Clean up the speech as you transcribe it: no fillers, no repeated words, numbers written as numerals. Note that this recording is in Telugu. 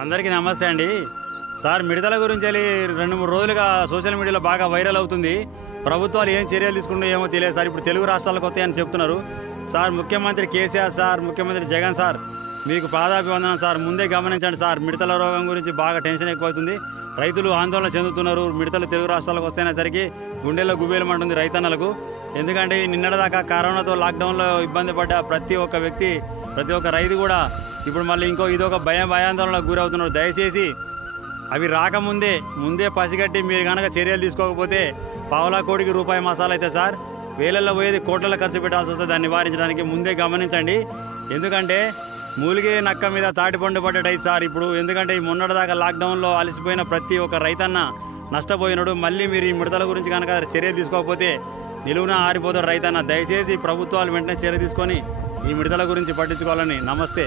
అందరికీ నమస్తే అండి. సార్, మిడతల గురించి 2-3 రోజులుగా సోషల్ మీడియాలో బాగా వైరల్ అవుతుంది. ప్రభుత్వాలు ఏం చర్యలు తీసుకుంటూ ఏమో తెలియదు సార్. ఇప్పుడు తెలుగు రాష్ట్రాలకు వస్తాయని చెప్తున్నారు సార్. ముఖ్యమంత్రి కేసీఆర్ సార్, ముఖ్యమంత్రి జగన్ సార్, మీకు పాదాభివందనం సార్. ముందే గమనించండి సార్, మిడతల రోగం గురించి బాగా టెన్షన్ ఎక్కువవుతుంది. రైతులు ఆందోళన చెందుతున్నారు. మిడతలు తెలుగు రాష్ట్రాలకు వస్తేనేసరికి గుండెల్లో గుబేలమంటుంది రైతన్నలకు. ఎందుకంటే నిన్నటిదాకా కరోనాతో లాక్డౌన్లో ఇబ్బంది పడ్డ ప్రతి ఒక్క వ్యక్తి, ప్రతి ఒక్క రైతు కూడా ఇప్పుడు మళ్ళీ ఇదొక భయాందోళనకు గురవుతున్నారు. దయచేసి అవి రాకముందే పసిగట్టి మీరు కనుక చర్యలు తీసుకోకపోతే పావులా కోడికి రూపాయి మసాలా అయితే సార్, వేలల్లో పోయేది కోట్లలో ఖర్చు పెట్టాల్సి వస్తుంది. దాన్ని నివారించడానికి ముందే గమనించండి. ఎందుకంటే మూలిగే నక్క మీద తాటిపండు పడ్డట్టయితే సార్ ఇప్పుడు. ఎందుకంటే ఈ మొన్నటిదాకా లాక్డౌన్లో అలసిపోయిన ప్రతి ఒక్క రైతన్న నష్టపోయినాడు. మళ్ళీ మీరు ఈ మిడతల గురించి కనుక చర్యలు తీసుకోకపోతే నిలువున ఆరిపోతాడు రైతన్న. దయచేసి ప్రభుత్వాలు వెంటనే చర్య తీసుకొని ఈ మిడతల గురించి పట్టించుకోవాలని. నమస్తే.